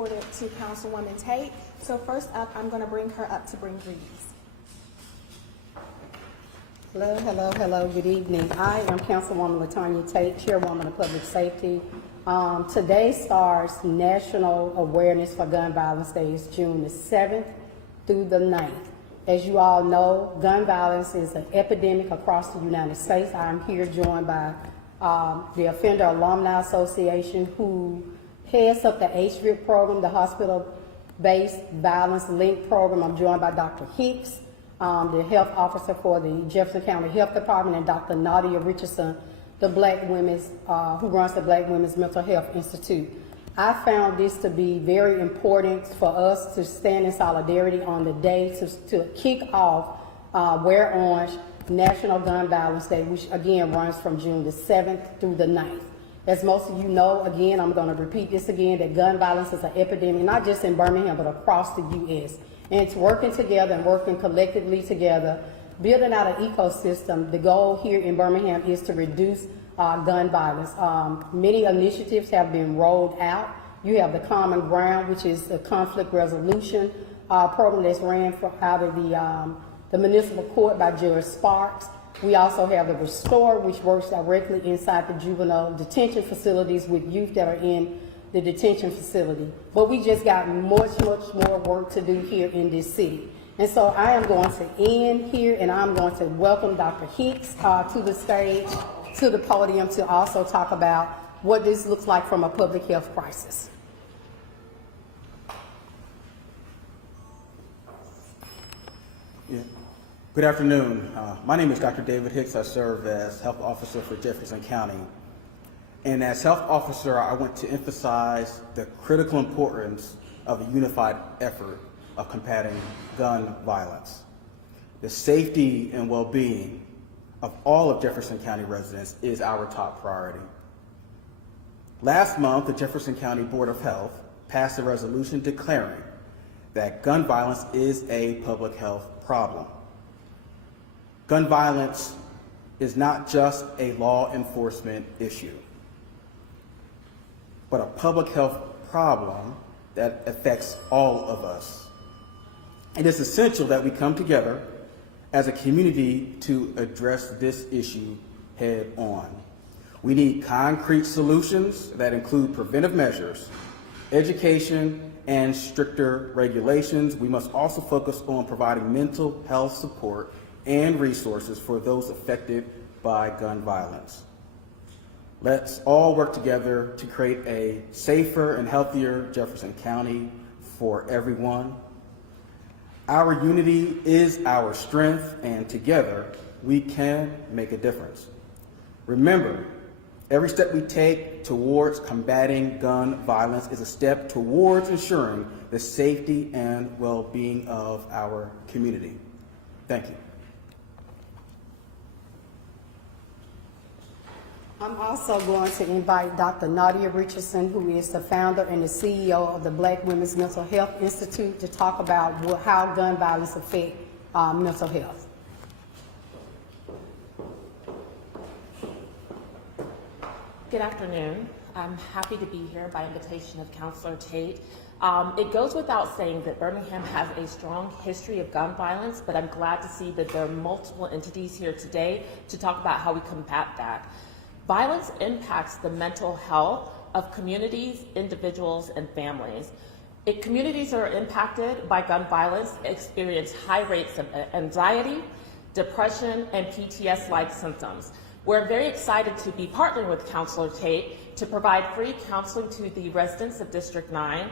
reported to Councilwoman Tate. So first up, I'm going to bring her up to bring greetings. Hello, good evening. I am Councilwoman LaTanya Tate, Chairwoman of Public Safety. Today starts National Awareness for Gun Violence Day. It's June the 7th through the 9th. As you all know, gun violence is an epidemic across the United States. I'm here joined by the Offender Alumni Association, who heads up the HVIP program, the Hospital-Based Violence Link program. I'm joined by Dr. Hicks, the health officer for the Jefferson County Health Department, and Dr. Nadia Richardson, the who runs the Black Women's Mental Health Institute. I found this to be very important for us to stand in solidarity on the day to kick off Wear Orange National Gun Violence Day, which again runs from June the 7th through the 9th. As most of you know, again, I'm going to repeat this again, that gun violence is an epidemic, not just in Birmingham, but across the U.S. And it's working together and working collectively together, building out an ecosystem. The goal here in Birmingham is to reduce gun violence. Many initiatives have been rolled out. You have the Common Ground, which is a conflict resolution program that's ran out of the municipal court by Judge Sparks. We also have the Restore, which works directly inside the juvenile detention facilities with youth that are in the detention facility. But we just got much more work to do here in this city. And so I am going to end here, and I'm going to welcome Dr. Hicks to the stage, to the podium, to also talk about what this looks like from a public health crisis. Yeah. Good afternoon. My name is Dr. David Hicks. I serve as health officer for Jefferson County. And as health officer, I want to emphasize the critical importance of a unified effort of combating gun violence. The safety and well-being of all of Jefferson County residents is our top priority. Last month, the Jefferson County Board of Health passed a resolution declaring that gun violence is a public health problem. Gun violence is not just a law enforcement issue, but a public health problem that affects all of us. It is essential that we come together as a community to address this issue head on. We need concrete solutions that include preventive measures, education, and stricter regulations. We must also focus on providing mental health support and resources for those affected by gun violence. Let's all work together to create a safer and healthier Jefferson County for everyone. Our unity is our strength, and together we can make a difference. Remember, every step we take towards combating gun violence is a step towards ensuring the safety and well-being of our community. Thank you. I'm also going to invite Dr. Nadia Richardson, who is the founder and the CEO of the Black Women's Mental Health Institute, to talk about how gun violence affects mental health. Good afternoon. I'm happy to be here by invitation of Councilor Tate. It goes without saying that Birmingham has a strong history of gun violence, but I'm glad to see that there are multiple entities here today to talk about how we combat that. Violence impacts the mental health of communities, individuals, and families. Communities that are impacted by gun violence experience high rates of anxiety, depression, and PTSD-like symptoms. We're very excited to be partnering with Councilor Tate to provide free counseling to the residents of District 9.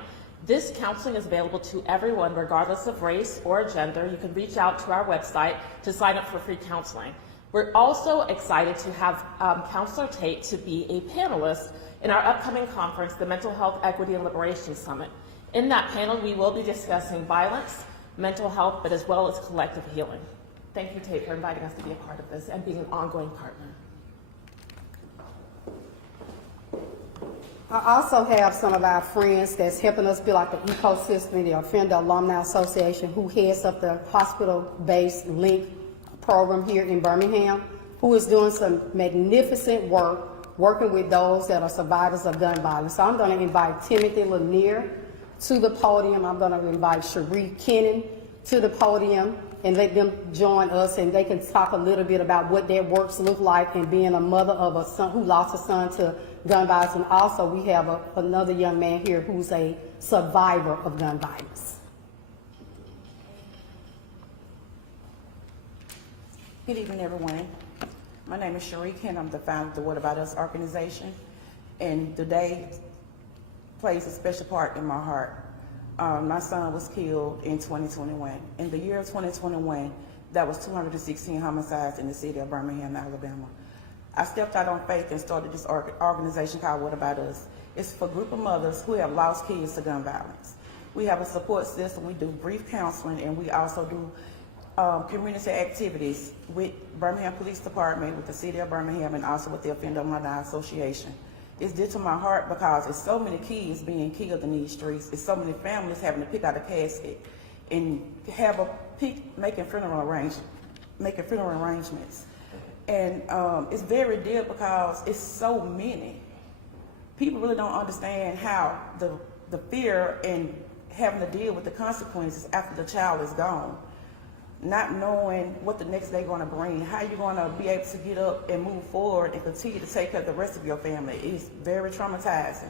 This counseling is available to everyone regardless of race or gender. You can reach out to our website to sign up for free counseling. We're also excited to have Councilor Tate to be a panelist in our upcoming conference, the Mental Health Equity and Liberation Summit. In that panel, we will be discussing violence, mental health, but as well as collective healing. Thank you, Tate, for inviting us to be a part of this and being an ongoing partner. I also have some of our friends that's helping us build out the ecosystem, the Offender Alumni Association, who heads up the Hospital-Based Link program here in Birmingham, who is doing some magnificent work working with those that are survivors of gun violence. So I'm going to invite Timothy Lanier to the podium. I'm going to invite Cherie Kennan to the podium and let them join us, and they can talk a little bit about what their works look like and being a mother of a son who lost a son to gun violence. And also we have another young man here who's a survivor of gun violence. Good evening, everyone. My name is Cherie Ken. I'm the founder of the What About Us organization, and today plays a special part in my heart. My son was killed in 2021. In the year of 2021, that was 216 homicides in the city of Birmingham, Alabama. I stepped out on faith and started this organization called What About Us. It's for a group of mothers who have lost kids to gun violence. We have a support system. We do brief counseling, and we also do community activities with Birmingham Police Department, with the City of Birmingham, and also with the Offender Alumni Association. It's dear to my heart because it's so many kids being killed in these streets. It's so many families having to pick out a casket and have making funeral arrangements. And it's very dear because it's so many. People really don't understand how the fear and having to deal with the consequences after the child is gone. Not knowing what the next day going to bring, how you're going to be able to get up and move forward and continue to take care of the rest of your family is very traumatizing.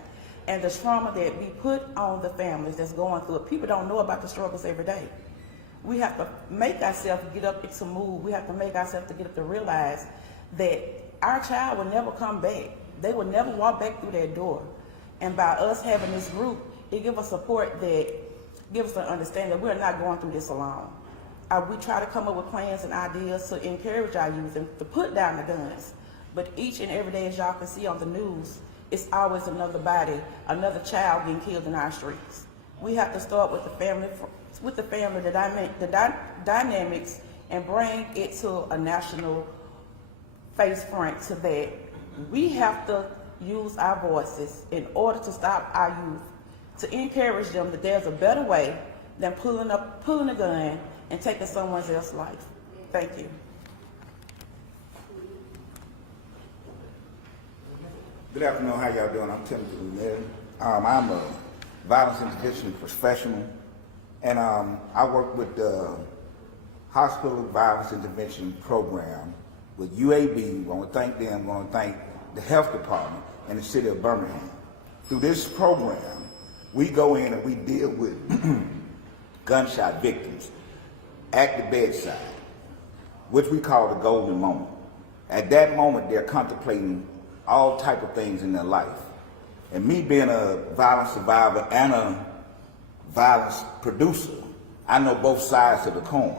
And the trauma that we put on the families that's going through it, people don't know about the struggles every day. We have to make ourselves get up to move. We have to make ourselves to get up to realize that our child will never come back. They will never walk back through that door. And by us having this group, it gives us support that gives us an understanding that we're not going through this alone. We try to come up with plans and ideas to encourage our youth and to put down the guns. But each and every day, as y'all can see on the news, it's always another body, another child getting killed in our streets. We have to start with the family, the dynamics, and bring it to a national face front to that. We have to use our voices in order to stop our youth, to encourage them that there's a better way than pulling a gun and taking someone else's life. Thank you. Good afternoon, how y'all doing? I'm Timothy Lunel. I'm a violence intervention professional, and I work with the Hospital Violence Intervention Program with UAB. I want to thank them. I want to thank the health department and the city of Birmingham. Through this program, we go in and we deal with gunshot victims at the bedside, which we call the golden moment. At that moment, they're contemplating all type of things in their life. And me being a violence survivor and a violence producer, I know both sides of the coin.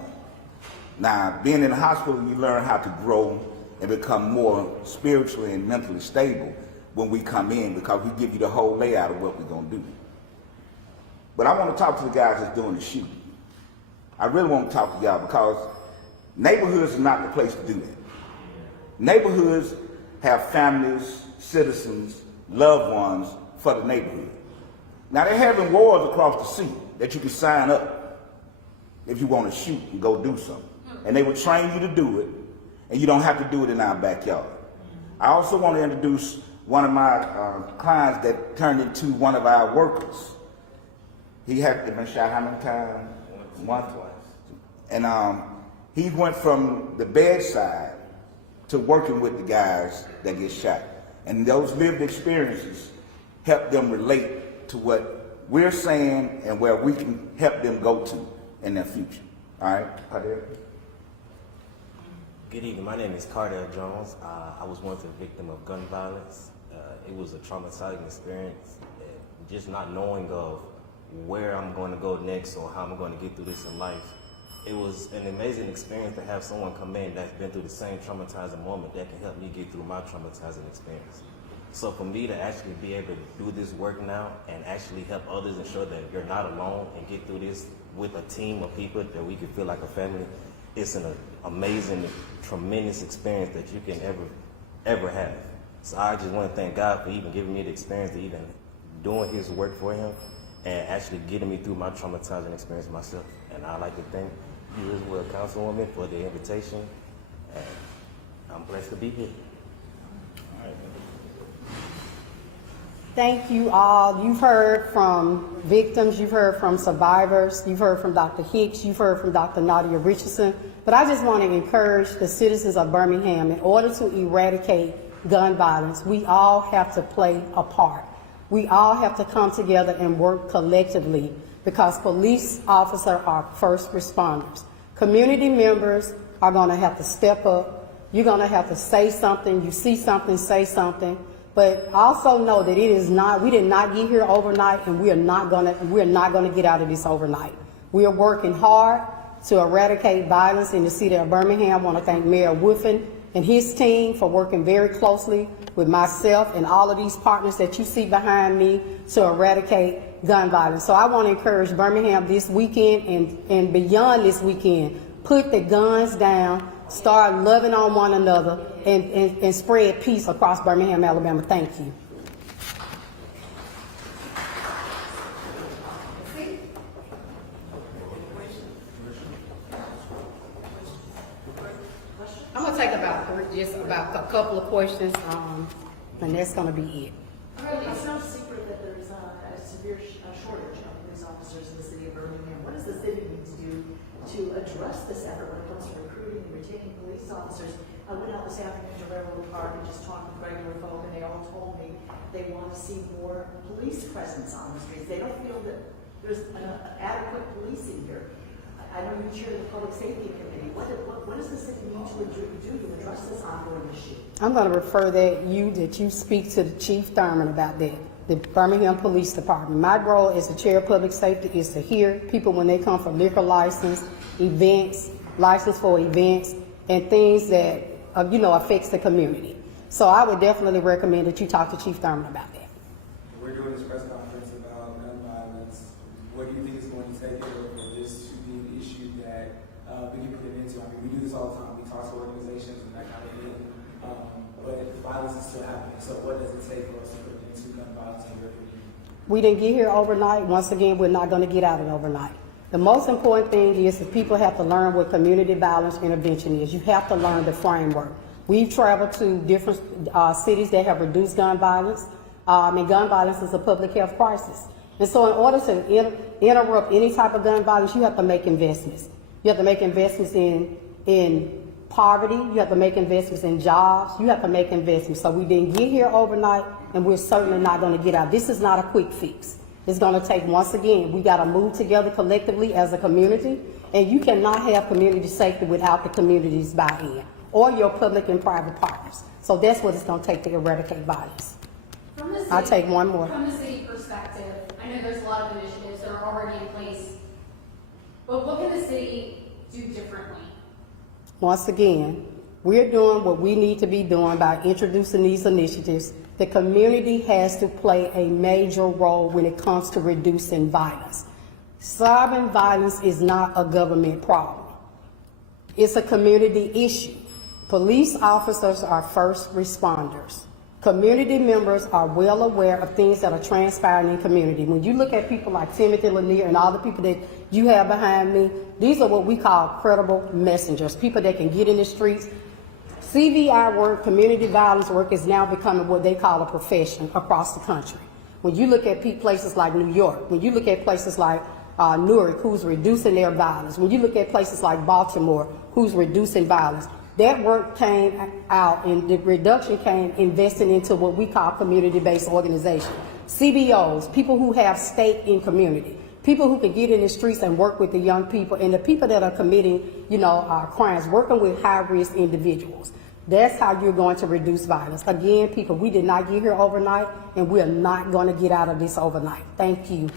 Now, being in the hospital, you learn how to grow and become more spiritually and mentally stable when we come in, because we give you the whole layout of what we're gonna do. But I want to talk to the guys that's doing the shooting. I really want to talk to y'all because neighborhoods are not the place to do that. Neighborhoods have families, citizens, loved ones for the neighborhood. Now they're having wards across the sea that you can sign up if you want to shoot and go do something. And they will train you to do it, and you don't have to do it in our backyard. I also want to introduce one of my clients that turned into one of our workers. He had been shot how many times? Once. And he went from the bedside to working with the guys that get shot. And those lived experiences help them relate to what we're saying and where we can help them go to in their future. All right, Cardell? Good evening. My name is Cardell Jones. I was once a victim of gun violence. It was a traumatizing experience. Just not knowing of where I'm going to go next or how I'm going to get through this in life. It was an amazing experience to have someone come in that's been through the same traumatizing moment that can help me get through my traumatizing experience. So for me to actually be able to do this work now and actually help others and show that you're not alone and get through this with a team of people that we can feel like a family, it's an amazing, tremendous experience that you can ever have. So I just want to thank God for even giving me the experience to even doing his work for him and actually getting me through my traumatizing experience myself. And I'd like to thank you as well, Councilwoman, for the invitation. And I'm blessed to be here. Thank you all. You've heard from victims, you've heard from survivors, you've heard from Dr. Hicks, you've heard from Dr. Nadia Richardson, but I just want to encourage the citizens of Birmingham, in order to eradicate gun violence, we all have to play a part. We all have to come together and work collectively, because police officers are first responders. Community members are going to have to step up. You're going to have to say something. You see something, say something. But also know that it is not, we did not get here overnight, and we're not going to get out of this overnight. We are working hard to eradicate violence in the city of Birmingham. I want to thank Mayor Woodfin and his team for working very closely with myself and all of these partners that you see behind me to eradicate gun violence. So I want to encourage Birmingham this weekend and beyond this weekend, put the guns down, start loving on one another, and spread peace across Birmingham, Alabama. Thank you. I'm going to take just about a couple of questions, and that's going to be it. It's no secret that there's a severe shortage of police officers in the city of Birmingham. What does the city need to do to address this effort when it comes to recruiting and retaining police officers? I went out this afternoon to Railroad Park and just talked with regular folk, and they all told me they want to see more police presence on the streets. They don't feel that there's adequate policing here. I know you chair the Public Safety Committee. What does the city need to do to address this ongoing issue? I'm going to refer that you speak to the Chief Thurman about that, the Birmingham Police Department. My role as the chair of public safety is to hear people when they come for liquor license, events, license for events, and things that affects the community. So I would definitely recommend that you talk to Chief Thurman about that. We're doing this press conference about gun violence. What do you think is going to take in order for this to be an issue that we can put it into? I mean, we do this all the time. We talk to organizations and that kind of thing. But violence is still happening. So what does it take for us to put it into gun violence in your community? We didn't get here overnight. Once again, we're not going to get out of it overnight. The most important thing is that people have to learn what community violence intervention is. You have to learn the framework. We've traveled to different cities that have reduced gun violence, and gun violence is a public health crisis. And so in order to interrupt any type of gun violence, you have to make investments. You have to make investments in poverty. You have to make investments in jobs. You have to make investments. So we didn't get here overnight, and we're certainly not going to get out. This is not a quick fix. It's going to take, once again, we got to move together collectively as a community, and you cannot have community safety without the community's buy-in or your public and private partners. So that's what it's going to take to eradicate violence. I'll take one more. From the city perspective, I know there's a lot of initiatives that are already in place, but what can the city do differently? Once again, we're doing what we need to be doing by introducing these initiatives. The community has to play a major role when it comes to reducing violence. Solving violence is not a government problem. It's a community issue. Police officers are first responders. Community members are well aware of things that are transpiring in community. When you look at people like Timothy Lanier and all the people that you have behind me, these are what we call credible messengers, people that can get in the streets. CVI work, community violence work, is now becoming what they call a profession across the country. When you look at places like New York, when you look at places like Newark, who's reducing their violence, when you look at places like Baltimore, who's reducing violence, that work came out, and the reduction came investing into what we call community-based organizations. CBOs, people who have stake in community, people who can get in the streets and work with the young people, and the people that are committing, crimes, working with high-risk individuals. That's how you're going to reduce violence. Again, people, we did not get here overnight, and we are not going to get out of this overnight. Thank you.